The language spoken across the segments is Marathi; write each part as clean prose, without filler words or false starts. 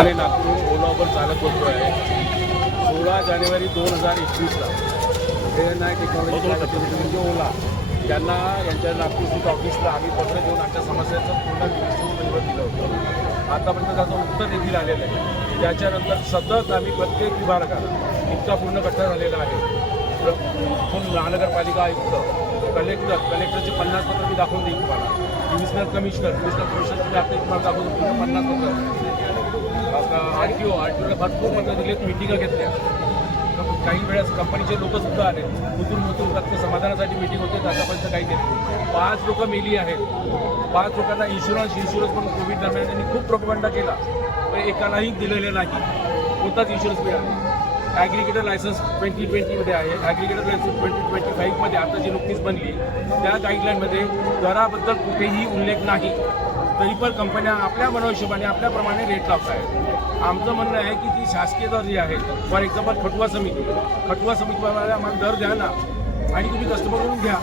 ठाणे नागपूर ओला उबर चालक बोलतो आहे. 16 जानेवारी 2021ला नाईक टेक्नॉलॉजी प्रायव्हेट लिमिटेड म्हणजे ओला यांना यांच्या नागपूर स्थित ऑफिसला आम्ही पत्र देऊन आमच्या समस्याचं पूर्ण निवेदन दिलं होतं. आतापर्यंत त्याचं उत्तर देखील आलेलं आहे. त्याच्यानंतर सतत आम्ही प्रत्येक विभागाला इतका पूर्ण गठ्ठा झालेला आहे. महानगरपालिका आयुक्त, कलेक्टरचे 50 पत्र मी दाखवून देईन तुम्हाला. डिव्हिजनल कमिशनर तुम्ही आता तुम्हाला दाखवून पूर्ण 50 पत्र. आरटीओला भरपूर पत्र दिलेत, मिटिंगा घेतल्या. काही वेळेस कंपनीचे लोकसुद्धा आले, मुतून रक्त समाधानासाठी मिटिंग होते. आतापर्यंत काही केलं. 5 लोक मेली आहेत. 5 लोकांना इन्शुरन्स पण कोविड दरम्यान त्यांनी खूप प्रोपगंडा केला, पण एकालाही दिलेले नाही. कोणताच इन्शुरन्स मिळाला. ॲग्रिगेटर लायसन्स 2020मध्ये आहे. ॲग्रिगेटर लायसन्स 2025मध्ये आता जी नुकतीच बनली त्या गाईडलाईनमध्ये दराबद्दल कुठेही उल्लेख नाही. तरी पण कंपन्या आपल्या मनोहिशोबाने आपल्याप्रमाणे रेट लावत आहेत. आमचं म्हणणं आहे की ती शासकीय दर जी आहे, फॉर एक्झाम्पल खटुआ समितीप्रमाणे आम्हाला दर द्या ना, आणि तुम्ही कस्टमरकडून घ्या.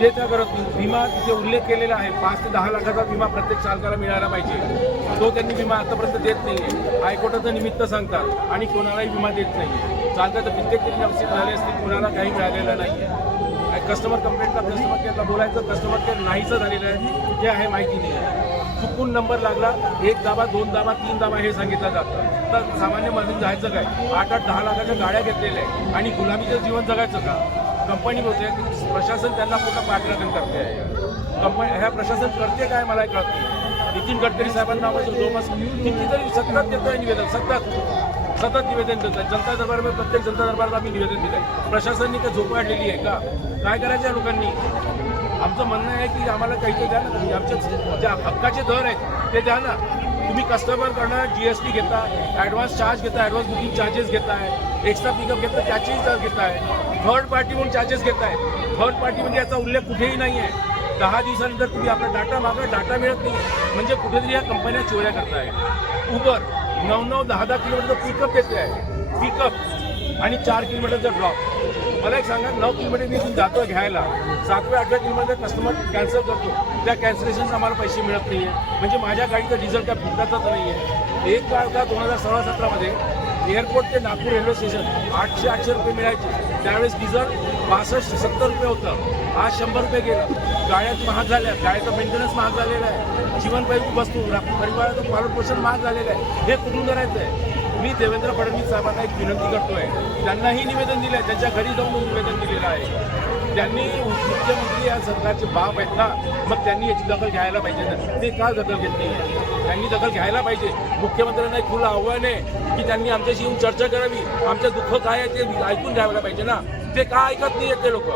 ते त्या करत नाही. विमा तिथे उल्लेख केलेला आहे. 5 ते 10 लाखाचा विमा प्रत्येक चालकाला मिळायला पाहिजे. तो त्यांनी विमा आतापर्यंत देत नाही आहे. हायकोर्टाचं निमित्त सांगतात आणि कोणालाही विमा देत नाही. चालकाचं कित्येक तरी नवसीब झाले असतील, कोणाला काही मिळालेलं नाही आहे. कस्टमर कंप्लेंटला कस्टमर केअरला बोलायचं, कस्टमर केअर नाहीचं झालेलं आहे. हे आहे माहिती नाही आहे. चुकून नंबर लागला, 1 दाबा 2 दाबा 3 दाबा हे सांगितलं जातं. तर सामान्य माणूस जायचं काय? 8-10 लाखाच्या गाड्या घेतलेल्या आहे आणि गुलामीचं जीवन जगायचं का? कंपनी होते, प्रशासन त्यांना पूर्ण पाठराखण करते आहे. ह्या प्रशासन करते काय मला कळत नाही. नितीन गडकरी साहेबांना जवळपास कितीतरी सतत देतोय निवेदन, सतत निवेदन देत आहे. जनता दरबारमध्ये प्रत्येक जनता दरबारात आम्ही निवेदन दिलं आहे. प्रशासनाने का झोपाळलेली आहे का? काय करायचं आहे लोकांनी? आमचं म्हणणं आहे की आम्हाला काहीतरी द्या ना. तुम्ही आमच्या ज्या हक्काचे दर आहेत ते द्या ना. तुम्ही कस्टमरकडनं GST घेता, ॲडव्हान्स चार्ज घेता, ॲडव्हान्स बुकिंग चार्जेस घेताय, एक्स्ट्रा पिकअप घेता त्याचेही चार्ज घेताय, थर्ड पार्टी म्हणून चार्जेस घेताय. थर्ड पार्टी म्हणजे याचा उल्लेख कुठेही नाही आहे. 10 दिवसानंतर तुम्ही आपला डाटा मागा, डाटा मिळत नाही. म्हणजे कुठेतरी या कंपन्या चोऱ्या करताय. उबर 9-10 किलोमीटरचं पिकअप देते आहे, पिकअप आणि 4 किलोमीटरचा ड्रॉप. मला एक सांगा, 9 किलोमीटर मी इथून जातो घ्यायला, 7व्या-8व्या किलोमीटर कस्टमर कॅन्सल करतो, त्या कॅन्सलेशनचा आम्हाला पैसे मिळत नाही आहे. म्हणजे माझ्या गाडीचं डिझेल काय फुटाचाच नाही आहे. एक काळ का 2016-17मध्ये एअरपोर्ट ते नागपूर रेल्वे स्टेशन 800 रुपये मिळायचे. त्यावेळेस डिझेल 65-70 रुपये होतं. आज 100 रुपये गेलं. गाड्या महाग झाल्या, गाड्याचं मेंटेनन्स महाग झालेलं आहे, जीवनपायी वस्तू परिवाराचं पालनपोषण महाग झालेलं आहे. हे कुठून करायचं आहे? मी देवेंद्र फडणवीस साहेबांना एक विनंती करतोय. त्यांनाही निवेदन दिलं आहे, त्यांच्या घरी जाऊन निवेदन दिलेलं आहे. त्यांनी मुख्यमंत्री या सरकारचे बाप आहेत ना, मग त्यांनी याची दखल घ्यायला पाहिजे ना. ते का दखल घेत नाही? त्यांनी दखल घ्यायला पाहिजे. मुख्यमंत्र्यांना एक खुलं आव्हान आहे की त्यांनी आमच्याशी येऊन चर्चा करावी. आमचं दुःख काय आहे ते ऐकून घ्यायला पाहिजे ना. ते का ऐकत नाही आहेत ते लोक?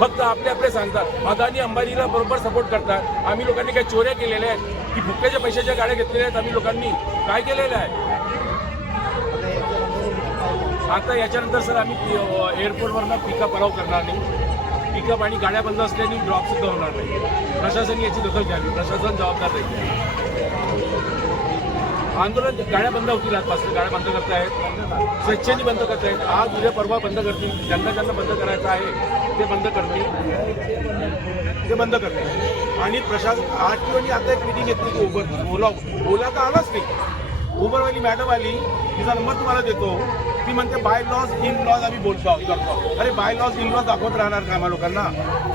फक्त आपले सांगतात. अदानी अंबानीला बरोबर सपोर्ट करतात. आम्ही लोकांनी काही चोऱ्या केलेल्या आहेत की भुक्याच्या पैशाच्या गाड्या घेतलेल्या आहेत? आम्ही लोकांनी काय केलेलं आहे? आता याच्यानंतर सर आम्ही एअरपोर्टवरनं पिकअप अलाव करणार नाही. पिकअप आणि गाड्या बंद असल्याने ड्रॉपसुद्धा होणार नाही. प्रशासन याची दखल घ्यावी. प्रशासन जबाबदार राहील. आंदोलन गाड्या बंद होतील. आजपासून गाड्या बंद करतायत, स्वेच्छेने बंद करतायत. आज उद्या परवा बंद करतील. ज्यांना बंद करायचं आहे ते बंद करतील. आणि प्रशासन आरटीओनी आता एक मिटिंग घेतली की ओला तर आलाच नाही. उबरवाली मॅडम आली, तिचा नंबर तुम्हाला देतो. ती म्हणते बाय लॉज इन लॉज आम्ही करतो. अरे बाय लॉज इन लॉज दाखवत राहणार का आम्हा लोकांना?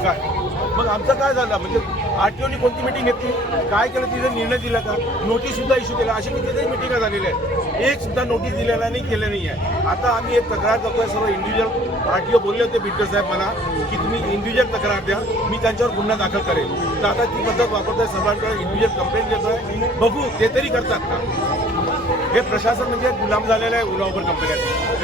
काय मग आमचं काय झालं? म्हणजे आरटीओनी कोणती मिटिंग घेतली, काय केलं, तिथे निर्णय दिला का? नोटीस सुद्धा इश्यू केला. अशा कितीतरी मिटिंगा झालेल्या आहेत. एक सुद्धा नोटीस दिलेला नाही, केलं नाही आहे. आता आम्ही एक तक्रार करतोय. सर्व इंडिव्हिज्युअल आरटीओ बोलले होते बिल्डर साहेब मला की तुम्ही इंडिव्हिज्युअल तक्रार द्या, मी त्यांच्यावर गुन्हा दाखल करेन. तर आता ती पद्धत वापरतोय. सर्वांकडे इंडिव्हिज्युअल कंप्लेंट घेतोय. बघू ते तरी करतात का? हे प्रशासन म्हणजे गुलाम झालेलं आहे ओला उबर कंपन्यात.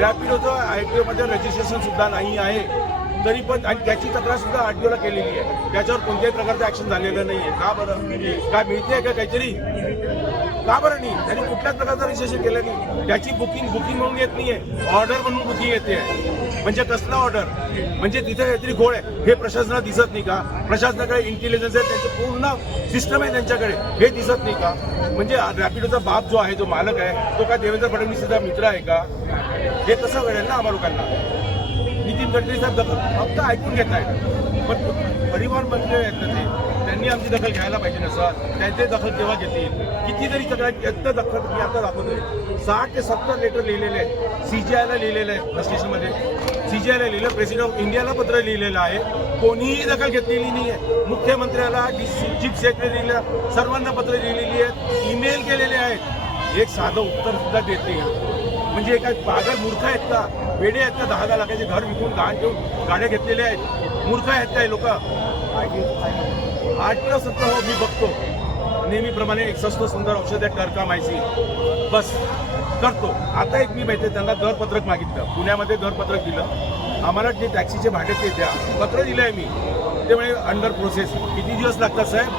रॅपिडोचं आरटीओमध्ये रजिस्ट्रेशन सुद्धा नाही आहे. तरी पण आणि त्याची तक्रार सुद्धा आरटीओला केलेली आहे. त्याच्यावर कोणत्याही प्रकारचं ॲक्शन झालेलं नाही आहे. का बरं? काय मिळते का काहीतरी? का बरं नाही? त्यांनी कुठल्याच प्रकारचं रजिस्ट्रेशन केलं नाही. त्याची बुकिंग म्हणून येत नाही आहे, ऑर्डर म्हणून बुकिंग येते आहे. म्हणजे कसला ऑर्डर? म्हणजे तिथे काहीतरी घोळ आहे. हे प्रशासनाला दिसत नाही का? प्रशासनाकडे इंटेलिजन्स आहे, त्यांचं पूर्ण सिस्टम आहे त्यांच्याकडे, हे दिसत नाही का? म्हणजे रॅपिडोचा बाप जो आहे, जो मालक आहे, तो काय देवेंद्र फडणवीसचा मित्र आहे का? हे कसं कळेल ना आम्हा लोकांना? नितीन गडकरी साहेब फक्त ऐकून घेत आहेत, पण परिवहन मंत्री आहेत ना ते, त्यांनी आमची दखल घ्यायला पाहिजे ना सर. त्यांची दखल केव्हा घेतील? कितीतरी सगळ्यात एकदा दखल मी आता दाखवतोय. 60 ते 70 लेटर लिहिलेले आहेत. CGIला लिहिलेलं आहे फ्रस्ट्रेशनमध्ये. CGIला लिहिलं, प्रेसिडेंट ऑफ इंडियाला पत्र लिहिलेलं आहे. कोणीही दखल घेतलेली नाही आहे. मुख्यमंत्र्याला, चीफ सेक्रेटरीला सर्वांना पत्र लिहिलेली आहेत, ईमेल केलेले आहेत. एक साधं उत्तर सुद्धा देत नाही. म्हणजे काय पागल मूर्ख आहेत का? वेडे आहेत का? 10-10 लाखाचे घर विकून गहाण घेऊन गाड्या घेतलेल्या आहेत. मूर्ख आहेत काय लोक? RTO सत्ता हो, मी बघतो नेहमीप्रमाणे एक स्वस्त सुंदर औषध आहे टर्कामायसिन, बस करतो. आता एक मी माहिती आहे त्यांना दरपत्रक मागितलं, पुण्यामध्ये दरपत्रक दिलं. आम्हाला जे टॅक्सीचे भाडे ते द्या, पत्र दिलं आहे मी. ते म्हणजे अंडर प्रोसेस. किती दिवस लागतात साहेब?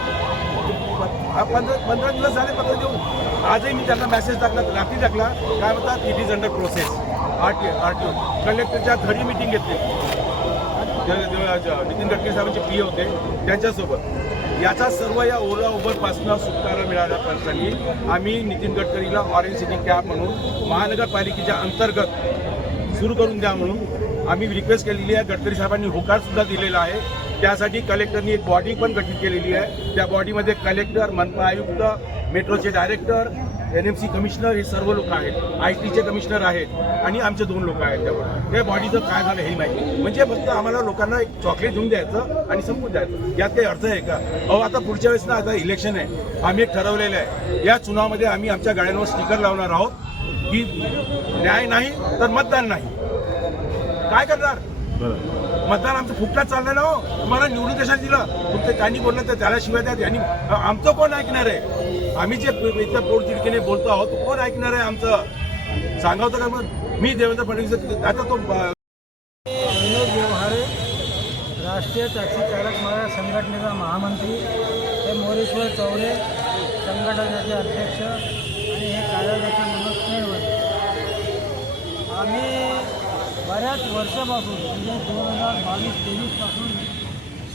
15 दिवस झाले पत्र देऊन. आजही मी त्यांना मेसेज टाकला, रात्री टाकला, काय म्हणतात it is under process. RTO कलेक्टरच्या घरी मिटिंग घेतली, नितीन गडकरी साहेबांचे PA होते त्यांच्यासोबत. याचा सर्व या ओला उबरपासून सुटकारा मिळाल्यापासून आम्ही नितीन गडकरीला ऑरेंज सिटी कॅब म्हणून महानगरपालिकेच्या अंतर्गत सुरू करून द्या म्हणून आम्ही रिक्वेस्ट केलेली आहे. गडकरी साहेबांनी होकार सुद्धा दिलेला आहे. त्यासाठी कलेक्टरनी एक बॉडी पण गठीत केलेली आहे. त्या बॉडीमध्ये कलेक्टर, मनपा आयुक्त, मेट्रोचे डायरेक्टर, NMC कमिशनर हे सर्व लोक आहेत. IT चे कमिशनर आहेत आणि आमचे 2 लोक आहेत. त्यावर त्या बॉडीचं काय झालं हे माहिती. म्हणजे फक्त आम्हाला लोकांना एक चॉकलेट देऊन द्यायचं आणि संपून द्यायचं. यात काही अर्थ आहे का? अहो आता पुढच्या वेळेस ना, आता इलेक्शन आहे, आम्ही एक ठरवलेलं आहे. या चुनावामध्ये आम्ही आमच्या गाड्यांवर स्टिकर लावणार आहोत की न्याय नाही तर मतदान नाही. काय करणार? मतदान आमचं फुकटात चाललं ना. हो, तुम्हाला निवडून कशाला दिलं? तुमचं त्यांनी बोललं तर त्याला शिवाय द्या. त्यांनी आमचं कोण ऐकणार आहे? आम्ही जे इथं पोटतिडकीने बोलतो आहोत, कोण ऐकणार आहे आमचं? सांगा होतं का? मग मी देवेंद्र फडणवीस आता तो विनोद व्यवहारे, राष्ट्रीय टॅक्सी चालक महाराज संघटनेचा महामंत्री, हे मोरेश्वर चौरे संघटनेचे अध्यक्ष आणि हे कार्यालयाचे मनोज स्नेहवते. आम्ही बऱ्याच वर्षापासून म्हणजे 2022-23 पासून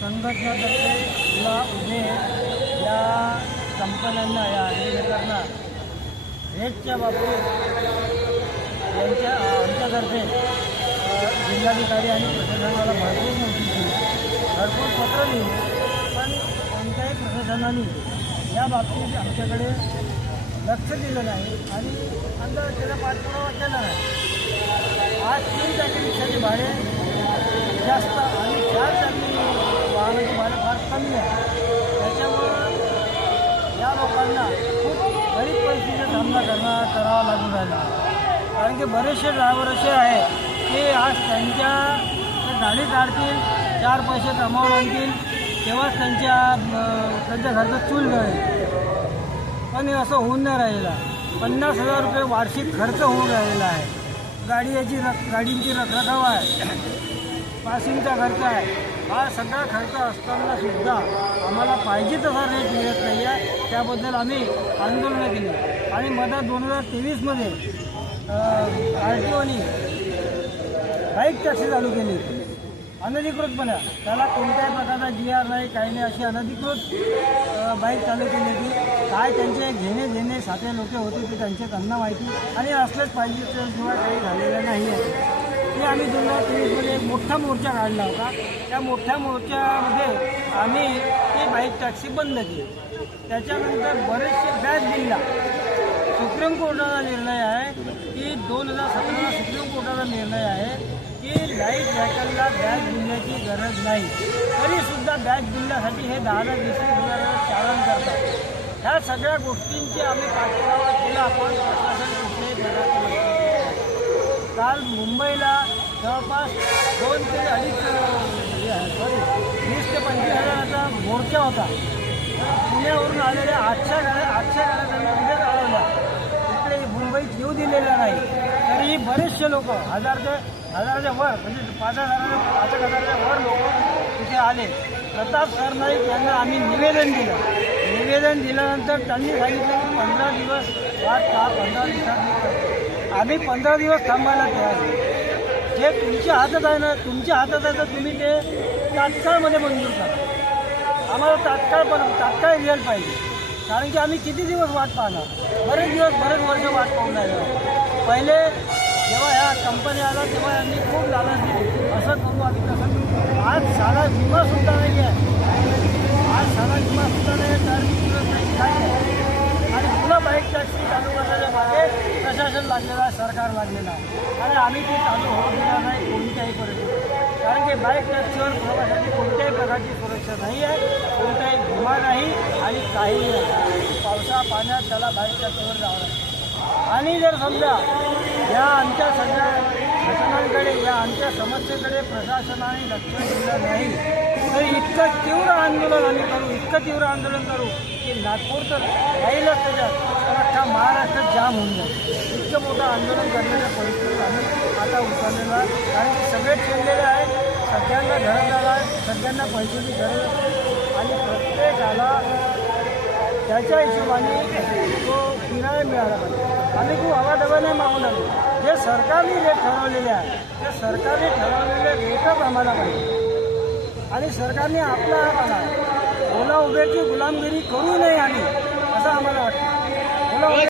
संघटनातर्फे ओला उबेर या कंपन्यांना, या ॲग्रिगेटरना रेटच्या बाबतीत आमच्यातर्फे जिल्हाधिकारी आणि प्रशासनाला भरपूर नोटीस दिली, भरपूर पत्र लिहिली, पण कोणत्याही प्रशासनाने या बाबतीत आमच्याकडे लक्ष दिलं नाही आणि आमचा त्याचा पाठपुरावा केला नाही. आज 3 चाकी रिक्षाचे भाडे जास्त आणि 4 चाकी वाहनाचे भाडे फार कमी आहे. त्याच्यामुळं या लोकांना खूप गरीब परिस्थितीचा सामना करावा लागून राहिला. कारण की बरेचसे ड्रायव्हर असे आहे की आज त्यांच्या गाडी काढतील, 4 पैसे कमावून आणतील, तेव्हाच त्यांच्या घरचं चूल गळेल. पण हे असं होऊन नाही राहिलं. 50,000 रुपये वार्षिक खर्च होऊन राहिलेला आहे. गाडींची रखरखाव आहे, पासिंगचा खर्च आहे. हा सगळा खर्च असताना सुद्धा आम्हाला पाहिजे तसा रेट मिळत नाही आहे. त्याबद्दल आम्ही आंदोलनं केली आणि मधात 2023मध्ये RTOनी बाईक टॅक्सी चालू केली अनधिकृतपणे. त्याला कोणत्याही प्रकारचा GR नाही, काही नाही, अशी अनधिकृत बाईक चालू केली होती. काय त्यांचे घेणे देणे साथे लोक होते ते त्यांचे त्यांना माहिती आणि असलेच पाहिजे त्याशिवाय काही झालेलं नाही आहे. ते आम्ही 2023मध्ये एक मोठा मोर्चा काढला होता. त्या मोठ्या मोर्चामध्ये आम्ही ती बाईक टॅक्सी बंद केली. त्याच्यानंतर बरेचसे बॅच बिलला सुप्रीम कोर्टाचा निर्णय आहे की 2017 सुप्रीम कोर्टाचा निर्णय आहे की लाईट व्हेकलला बॅच बिलण्याची गरज नाही. तरीसुद्धा बॅच बिलण्यासाठी हे 10,000-20,000 चालन करतात. ह्या सगळ्या गोष्टींची आम्ही पाठपुरावा केला. आपण प्रशासन कुठल्याही प्रकारचे काल मुंबईला जवळपास 2 ते 20 ते 25,000चा मोर्चा होता. पुण्यावरून आलेल्या 800 गाड्या त्यांनी तिथे चालवल्या. इकडे मुंबईत येऊ दिलेल्या नाही. तरीही बरेचसे लोक हजाराच्या वर म्हणजे 5,000च्या वर लोक तिथे आले. प्रताप सरनाईक यांना आम्ही निवेदन दिल्यानंतर त्यांनी सांगितलं की 15 दिवस वाट का 15 दिवसात निघतो. आम्ही 15 दिवस थांबायला तयार आहे. जे तुमच्या हातात आहे ना, तुमच्या हातात आहे तर तुम्ही ते तात्काळमध्ये मंजूर करा. आम्हाला तात्काळ रिअल पाहिजे. कारण की आम्ही किती दिवस वाट पाहणार? बरेच वर्ष वाट पाहून राहिलो. पहिले जेव्हा ह्या कंपन्या आल्या तेव्हा यांनी खूप लालच दिली, असं करू आम्ही तसं. आज साधा विमासुद्धा नाही आहे. आज सामाजिक माणसाने काय आहे आणि पुन्हा बाईक टॅक्सी चालू करण्याच्या मागे प्रशासन लागलेलं आहे, सरकार लागलेलं आहे आणि आम्ही ती चालू होऊ देणार नाही कोणत्याही परिस्थितीत. कारण की बाईक टॅक्सीवर प्रवाशाची कोणत्याही प्रकारची सुरक्षा नाही आहे, कोणताही विमा नाही आणि काहीही नाही. पावसा पाण्यात त्याला बाईक टॅक्सीवर जावं लागतं. आणि जर समजा या आमच्या सगळ्या घटनांकडे, या आमच्या समस्येकडे प्रशासनाने लक्ष दिलं नाही तर इतकं तीव्र आंदोलन आम्ही करू, इतकं तीव्र आंदोलन करू की नागपूर तर राहीलच त्याच्यात, तर अख्खा महाराष्ट्रात जाम होऊन जाईल. इतकं मोठं आंदोलन करण्याच्या परिस्थितीत आम्ही आता उतरलेलो आहे. कारण की सगळेच चिडलेले आहेत, सगळ्यांना घरात आला आहे, सगळ्यांना पैशाची गरज आहे आणि प्रत्येकाला त्याच्या हिशोबाने तो किराया मिळाला पाहिजे. आम्ही खूप आवाडवा नाही मागून आलो, जे सरकारने रेट ठरवलेले आहे त्या सरकारने ठरवलेले रेटच आम्हाला पाहिजे आणि सरकारने आपला हात आला. ओला उबेरची गुलामगिरी करू नये आम्ही असं आम्हाला वाटतं. ओला उबेर